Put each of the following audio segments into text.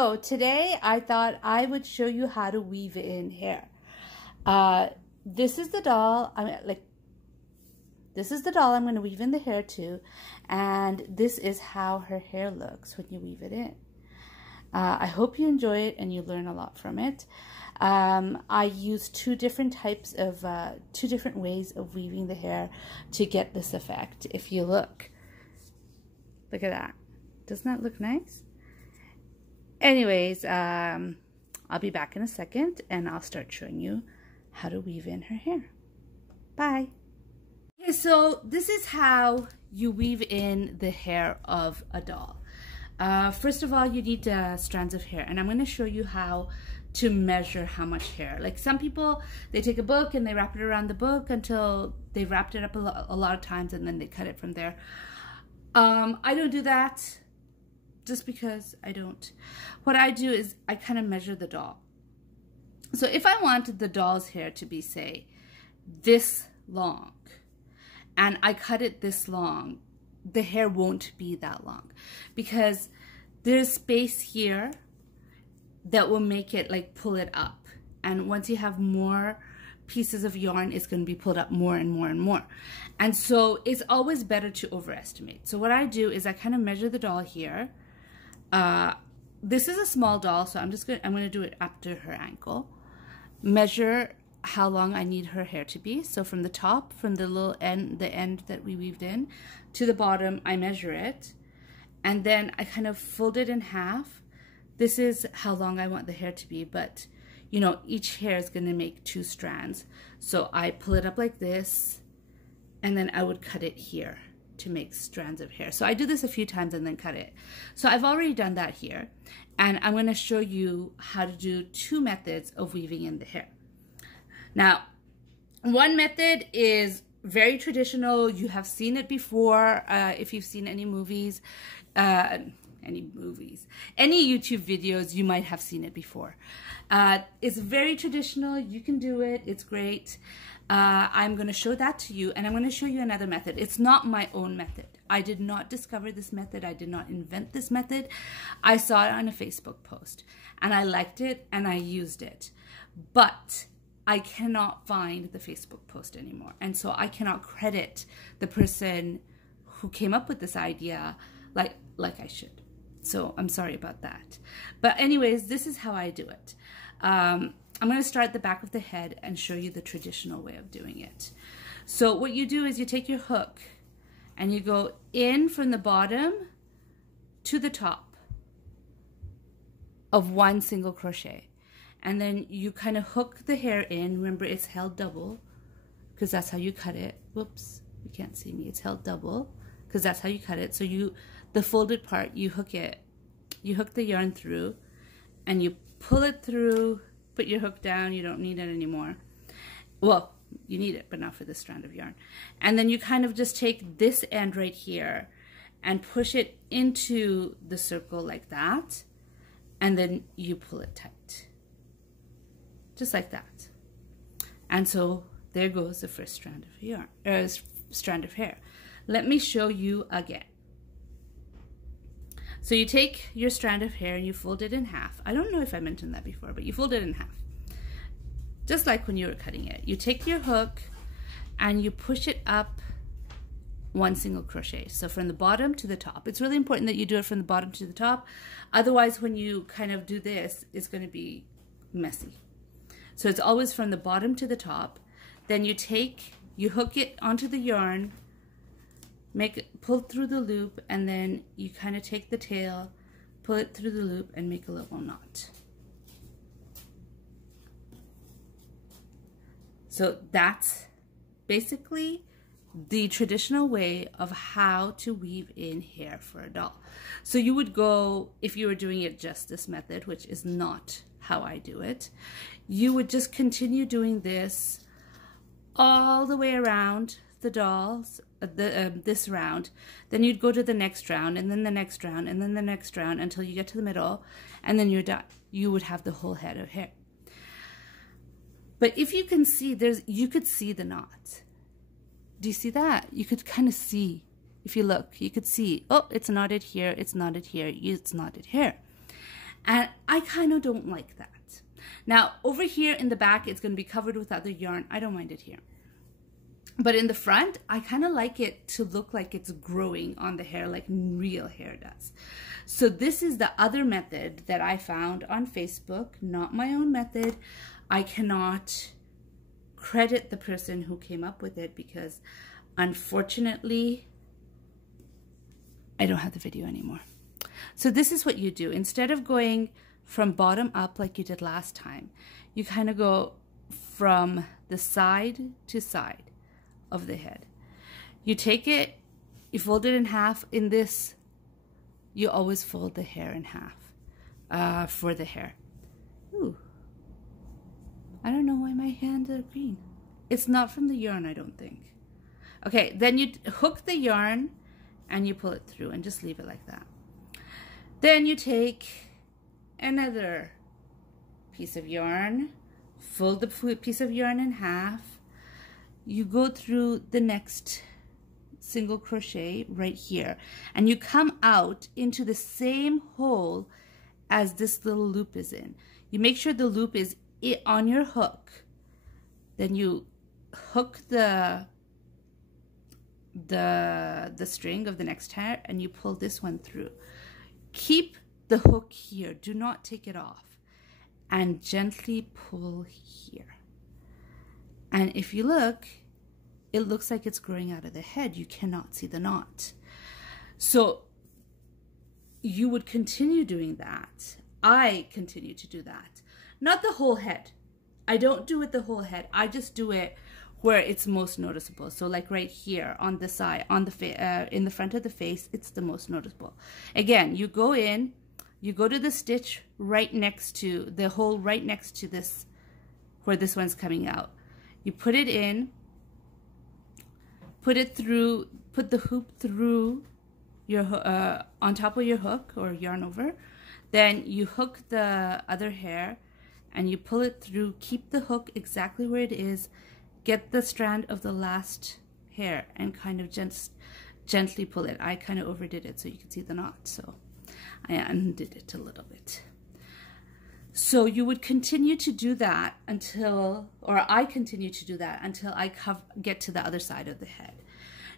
So today I thought I would show you how to weave in hair. This is the doll. This is the doll I'm going to weave in the hair to, and this is how her hair looks when you weave it in. I hope you enjoy it and you learn a lot from it. I use two different ways of weaving the hair to get this effect. If you look at that. Doesn't that look nice? Anyways, I'll be back in a second and I'll start showing you how to weave in her hair. Bye. Okay, so this is how you weave in the hair of a doll. First of all, you need strands of hair, and I'm going to show you how to measure how much hair. Like some people, they take a book and they wrap it around the book until they've wrapped it up a lot of times, and then they cut it from there. I don't do that just because I don't. What I do is I kind of measure the doll. So if I wanted the doll's hair to be, say, this long, and I cut it this long, the hair won't be that long because there's space here that will make it like pull it up. And once you have more pieces of yarn, it's going to be pulled up more and more and more. And so it's always better to overestimate. So what I do is I kind of measure the doll here. This is a small doll, so I'm going to do it up to her ankle. Measure how long I need her hair to be. So from the top, from the little end, the end that we weaved in, to the bottom, I measure it. And then I kind of fold it in half. This is how long I want the hair to be, but you know, each hair is going to make 2 strands. So I pull it up like this, and then I would cut it here to make strands of hair. So I do this a few times and then cut it. So I've already done that here, and I'm going to show you how to do 2 methods of weaving in the hair. Now, one method is very traditional. You have seen it before. If you've seen any movies, any YouTube videos, you might have seen it before. It's very traditional. You can do it. It's great. I'm going to show that to you, and I'm going to show you another method. It's not my own method. I did not discover this method. I did not invent this method. I saw it on a Facebook post, and I liked it, and I used it. But I cannot find the Facebook post anymore, and so I cannot credit the person who came up with this idea like I should. So I'm sorry about that. But anyways, this is how I do it. I'm going to start at the back of the head and show you the traditional way of doing it. So what you do is you take your hook and you go in from the bottom to the top of 1 single crochet. And then you kind of hook the hair in. Remember, it's held double because that's how you cut it. Whoops, you can't see me. It's held double because that's how you cut it. So the folded part, you hook it. You hook the yarn through and you pull it through, put your hook down. You don't need it anymore. Well, you need it, but not for this strand of yarn. And then you kind of just take this end right here and push it into the circle like that. And then you pull it tight. Just like that. And so there goes the first strand of yarn, strand of hair. Let me show you again. So you take your strand of hair and you fold it in half. I don't know if I mentioned that before, but you fold it in half. Just like when you were cutting it. You take your hook and you push it up 1 single crochet. So from the bottom to the top. It's really important that you do it from the bottom to the top. Otherwise, when you kind of do this, it's going to be messy. So it's always from the bottom to the top. Then you hook it onto the yarn, pull through the loop, and then you kind of take the tail, pull it through the loop, and make a little knot. So that's basically the traditional way of how to weave in hair for a doll. So you would go, if you were doing it just this method, which is not how I do it, you would just continue doing this all the way around the dolls, this round. Then you'd go to the next round, and then the next round, and then the next round until you get to the middle, and then you're done. You would have the whole head of hair. But if you can see, you could see the knots. Do you see that? You could kind of see, if you look, you could see, oh, it's knotted here, it's knotted here, it's knotted here. And I kind of don't like that. Now, over here in the back, it's going to be covered with other yarn. I don't mind it here. But in the front, I kind of like it to look like it's growing on the hair like real hair does. So this is the other method that I found on Facebook, not my own method. I cannot credit the person who came up with it because unfortunately, I don't have the video anymore. So this is what you do. Instead of going from bottom up like you did last time, you kind of go from the side to side of the head. You take it, you fold it in half. In this, you always fold the hair in half for the hair. Ooh, I don't know why my hands are green. It's not from the yarn, I don't think. Okay, then you hook the yarn and you pull it through and just leave it like that. Then you take another piece of yarn, fold the piece of yarn in half. You go through the next single crochet right here and you come out into the same hole as this little loop is in. You make sure the loop is on your hook. Then you hook the string of the next hair and you pull this one through. Keep the hook here, do not take it off, and gently pull here. And if you look, it looks like it's growing out of the head. You cannot see the knot. So you would continue doing that. I continue to do that. Not the whole head. I don't do it the whole head. I just do it where it's most noticeable. So like right here on the side, on the in the front of the face, it's the most noticeable. Again, you go in, you go to the stitch right next to the hole, right next to this, where this one's coming out. You put it in, put it through, put the hoop through your on top of your hook or yarn over. Then you hook the other hair and you pull it through. Keep the hook exactly where it is. Get the strand of the last hair and kind of gently pull it. I kind of overdid it so you can see the knot, so I undid it a little bit. So you would continue to do that until, or I continue to do that until I get to the other side of the head.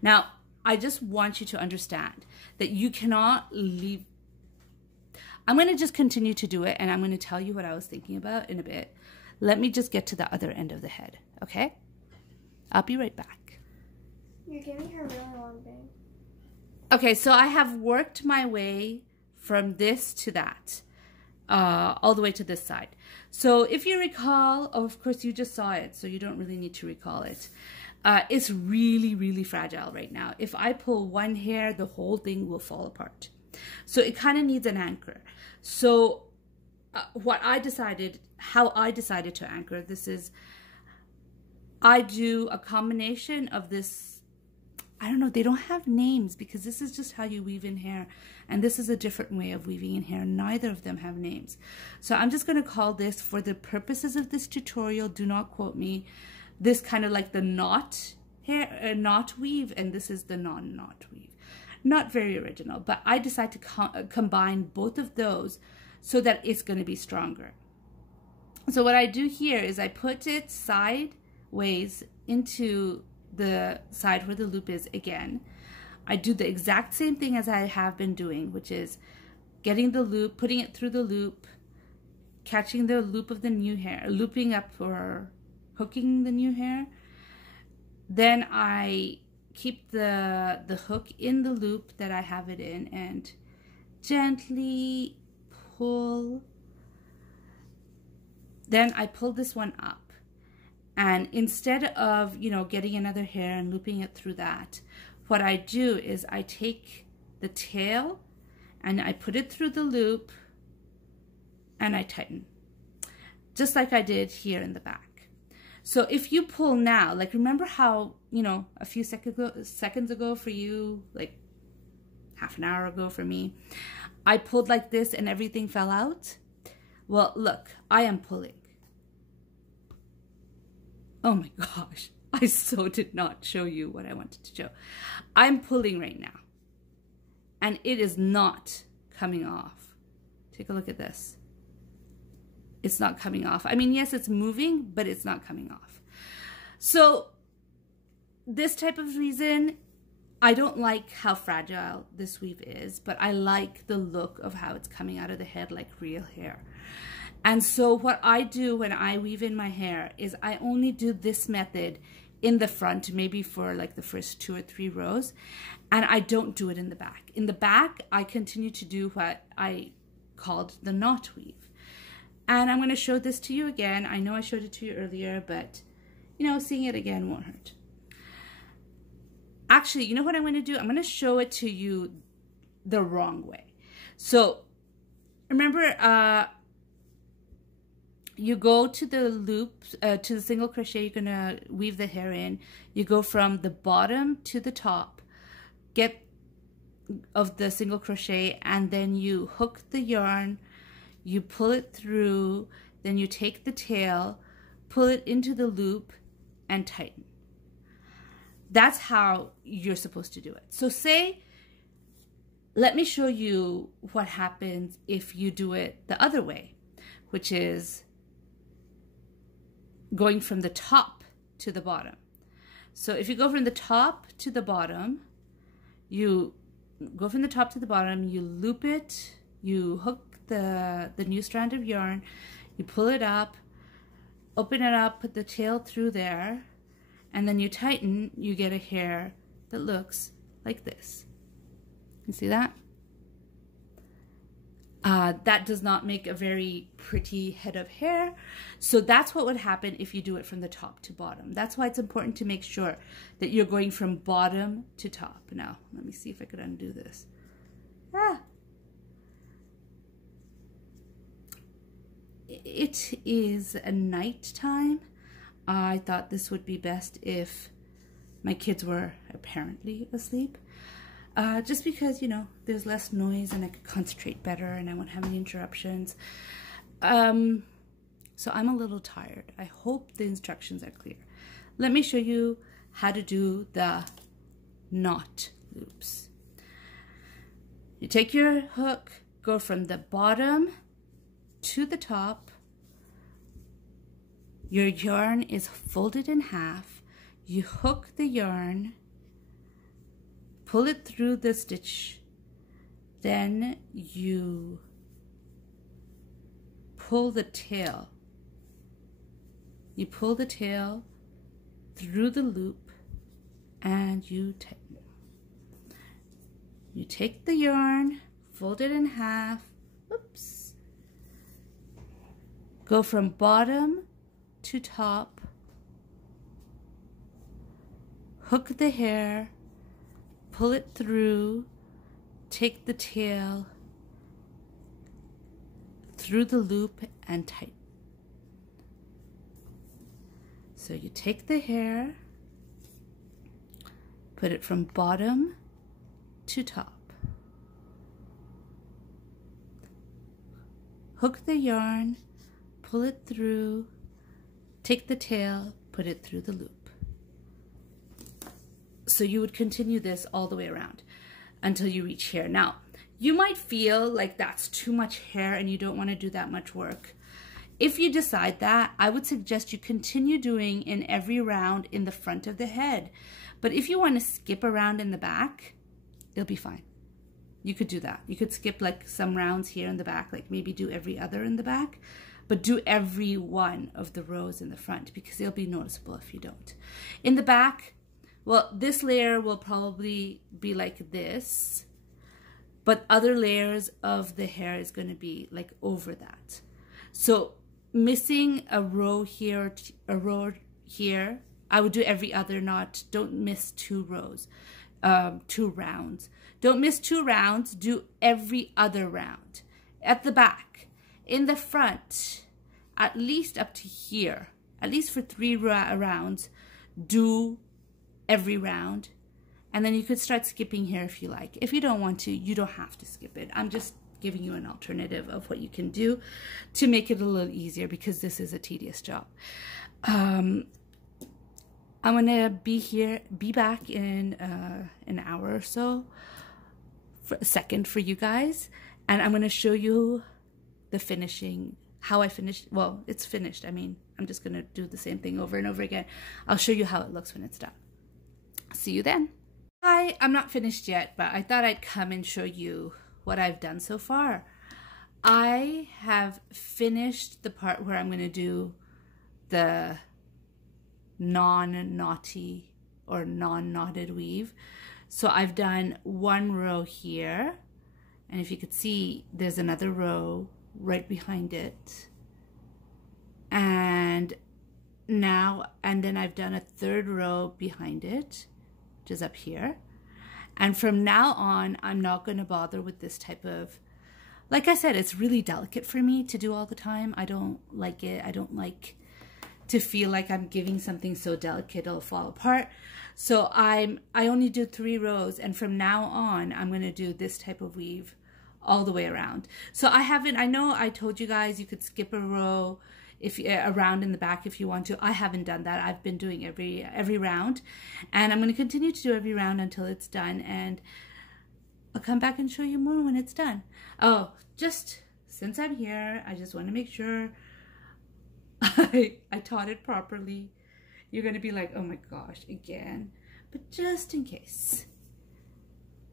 Now, I just want you to understand that you cannot leave. I'm going to just continue to do it and I'm going to tell you what I was thinking about in a bit. Let me just get to the other end of the head, okay? I'll be right back. You're giving her a really long bang. Okay, so I have worked my way from this to that, all the way to this side. So if you recall, oh, of course you just saw it, so you don't really need to recall it. It's really, really fragile right now. If I pull one hair, the whole thing will fall apart. So it kind of needs an anchor. So how I decided to anchor this is, I do a combination of this, I don't know, they don't have names because this is just how you weave in hair. And this is a different way of weaving in hair. Neither of them have names. So I'm just going to call this, for the purposes of this tutorial, do not quote me, this kind of like the knot hair, knot weave, and this is the non-knot weave. Not very original, but I decided to combine both of those so that it's going to be stronger. So what I do here is I put it sideways into the side where the loop is again. I do the exact same thing as I have been doing, which is getting the loop, putting it through the loop, catching the loop of the new hair, looping up or hooking the new hair. Then I keep the hook in the loop that I have it in and gently pull. Then I pull this one up, and instead of, you know, getting another hair and looping it through that, what I do is I take the tail and I put it through the loop and I tighten, just like I did here in the back. So if you pull now, like remember how, you know, a few seconds ago for you, like half an hour ago for me, I pulled like this and everything fell out? Well, look, I am pulling. Oh my gosh, I so did not show you what I wanted to show. I'm pulling right now and it is not coming off. Take a look at this. it's not coming off. I mean, yes, it's moving, but it's not coming off. So this type of reason, I don't like how fragile this weave is, but I like the look of how it's coming out of the head like real hair. And so what I do when I weave in my hair is I only do this method in the front, maybe for like the first 2 or 3 rows, and I don't do it in the back. In the back, I continue to do what I called the knot weave. And I'm going to show this to you again. I know I showed it to you earlier, but you know, seeing it again won't hurt. Actually, you know what I'm going to do? I'm going to show it to you the wrong way. So remember, you go to the loop, to the single crochet you're going to weave the hair in. You go from the bottom to the top, get of the single crochet, and then you hook the yarn, you pull it through, then you take the tail, pull it into the loop, and tighten. That's how you're supposed to do it. So let me show you what happens if you do it the other way, which is going from the top to the bottom. So if you go from the top to the bottom, you go from the top to the bottom, you loop it, you hook the new strand of yarn, you pull it up, open it up, put the tail through there, and then you tighten, you get a hair that looks like this. You see that? That does not make a very pretty head of hair. So that's what would happen if you do it from the top to bottom. That's why it's important to make sure that you're going from bottom to top. Now, let me see if I could undo this. It is a night time. I thought this would be best if my kids were apparently asleep. Just because, you know, there's less noise and I could concentrate better and I won't have any interruptions. So I'm a little tired. I hope the instructions are clear. Let me show you how to do the knot loops. You take your hook, go from the bottom to the top. Your yarn is folded in half. You hook the yarn, pull it through the stitch, then you pull the tail. You pull the tail through the loop and you tighten. You take the yarn, fold it in half, oops, go from bottom to top, hook the hair, pull it through, take the tail through the loop and tighten. So you take the hair, put it from bottom to top, hook the yarn, pull it through, take the tail, put it through the loop. So you would continue this all the way around until you reach here. Now, you might feel like that's too much hair and you don't want to do that much work. If you decide that, I would suggest you continue doing in every round in the front of the head. But if you want to skip around in the back, it'll be fine. You could do that. You could skip like some rounds here in the back, like maybe do every other in the back, but do every one of the rows in the front because it'll be noticeable if you don't. In the back, well, this layer will probably be like this, but other layers of the hair is going to be like over that. So missing a row here, a row here, I would do every other knot. Don't miss 2 rows, 2 rounds. Don't miss 2 rounds, do every other round. At the back, in the front, at least up to here, at least for 3 rounds, do every round. And then you could start skipping here if you like. If you don't want to, you don't have to skip it. I'm just giving you an alternative of what you can do to make it a little easier because this is a tedious job. I'm gonna be back in an hour or so, for a second for you guys, and I'm gonna show you the finishing how I finished. Well, it's finished. I mean, I'm just going to do the same thing over and over again. I'll show you how it looks when it's done. See you then. Hi, I'm not finished yet, but I thought I'd come and show you what I've done so far. I have finished the part where I'm going to do the non-knotty or non-knotted weave. So I've done one row here, and if you could see, there's another row right behind it. And then I've done a third row behind it, which is up here. And from now on, I'm not going to bother with this type of, like I said, it's really delicate for me to do all the time. I don't like it. I don't like to feel like I'm giving something so delicate it'll fall apart. So I only do 3 rows, and from now on, I'm going to do this type of weave all the way around. So I know I told you guys you could skip a row around in the back if you want to. I haven't done that. I've been doing every round, and I'm going to continue to do every round until it's done, and I'll come back and show you more when it's done. Oh, just since I'm here, I just want to make sure I taught it properly. You're going to be like, oh my gosh, again. But just in case,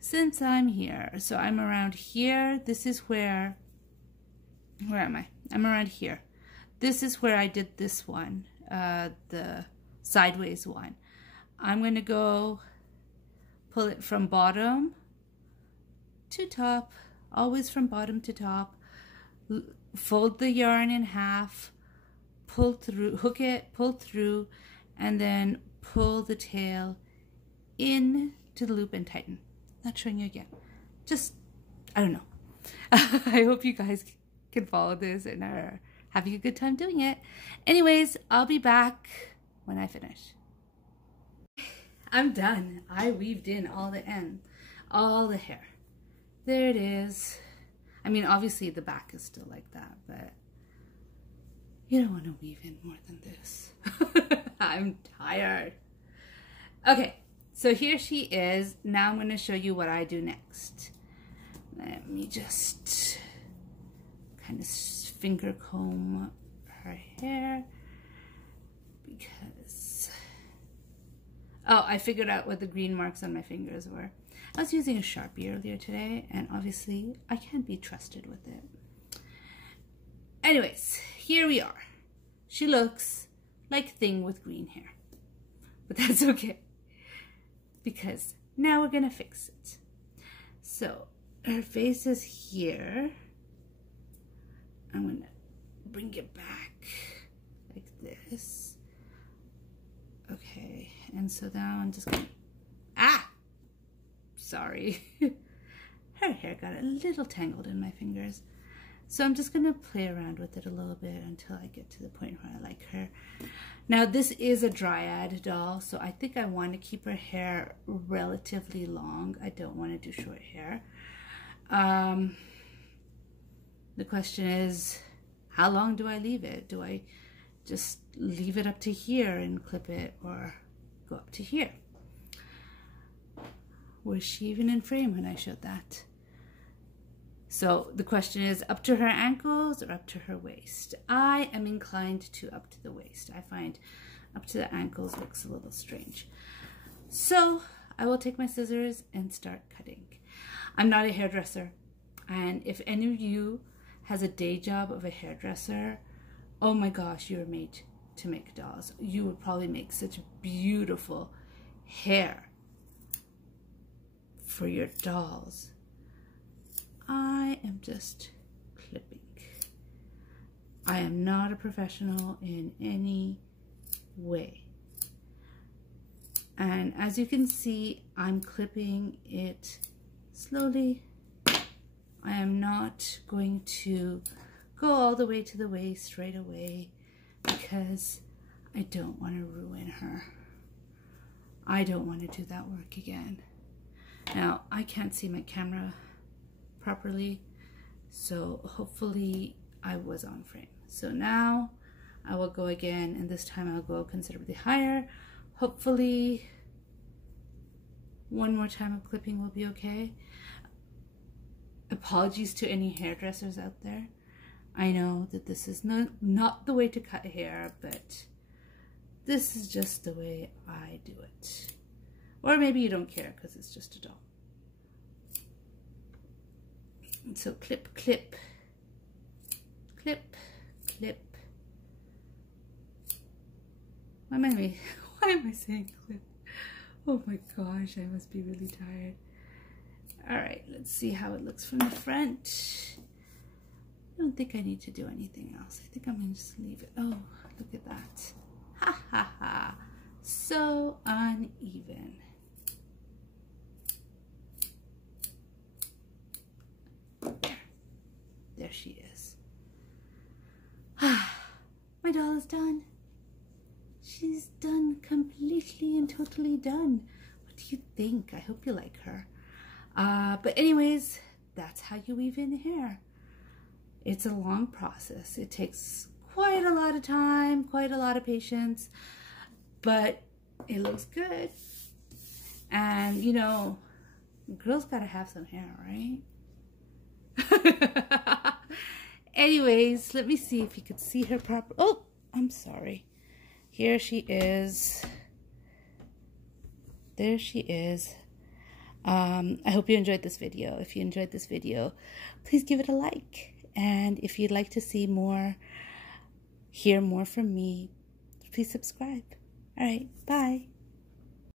since I'm here, so I'm around here. This is where am I? I'm around here. This is where I did this one, the sideways one. I'm going to go pull it from bottom to top, always from bottom to top, fold the yarn in half, pull through, hook it, pull through, and then pull the tail in to the loop and tighten. Not showing you again. Just, I don't know. I hope you guys can follow this and are having a good time doing it. Anyways, I'll be back when I finish. I'm done. I weaved in all the hair. There it is. I mean, obviously the back is still like that, but you don't want to weave in more than this. I'm tired. Okay, so here she is. Now I'm going to show you what I do next. Let me just kind of finger comb her hair because, oh, I figured out what the green marks on my fingers were. I was using a Sharpie earlier today, and obviously I can't be trusted with it. Anyways, here we are. She looks like Thing with green hair, but that's okay because now we're gonna fix it. So her face is here. I'm gonna bring it back like this. Okay, and so now I'm just gonna, sorry. Her hair got a little tangled in my fingers. So I'm just gonna play around with it a little bit until I get to the point where I like her. Now this is a dryad doll, so I think I want to keep her hair relatively long. I don't want to do short hair. The question is, how long do I leave it? Do I just leave it up to here and clip it, or go up to here? Was she even in frame when I showed that? So the question is, up to her ankles or up to her waist? I am inclined to up to the waist. I find up to the ankles looks a little strange. So I will take my scissors and start cutting. I'm not a hairdresser, and if any of you has a day job of a hairdresser, oh my gosh, you're made to make dolls. You would probably make such beautiful hair for your dolls. I am just clipping. I am not a professional in any way. And as you can see, I'm clipping it slowly. I am not going to go all the way to the waist right away because I don't want to ruin her. I don't want to do that work again. Now, I can't see my camera properly, so hopefully I was on frame. So now I will go again, and this time I'll go considerably higher. Hopefully one more time of clipping will be okay. Apologies to any hairdressers out there. I know that this is not the way to cut hair, but this is just the way I do it. Or maybe you don't care because it's just a doll. And so clip, clip, clip, clip. Why am I saying clip? Oh my gosh, I must be really tired. All right, let's see how it looks from the front. I don't think I need to do anything else. I think I'm gonna just leave it. Oh, look at that. Ha ha ha. So uneven. There she is. My doll is done. She's done, completely and totally done. What do you think? I hope you like her. But anyways, that's how you weave in hair. It's a long process. It takes quite a lot of time, quite a lot of patience, but it looks good. And you know, girls gotta have some hair, right? Anyways, let me see if you could see her proper. Oh, I'm sorry. Here she is. There she is. I hope you enjoyed this video. If you enjoyed this video, please give it a like. And if you'd like to see more, hear more from me, please subscribe. All right, bye.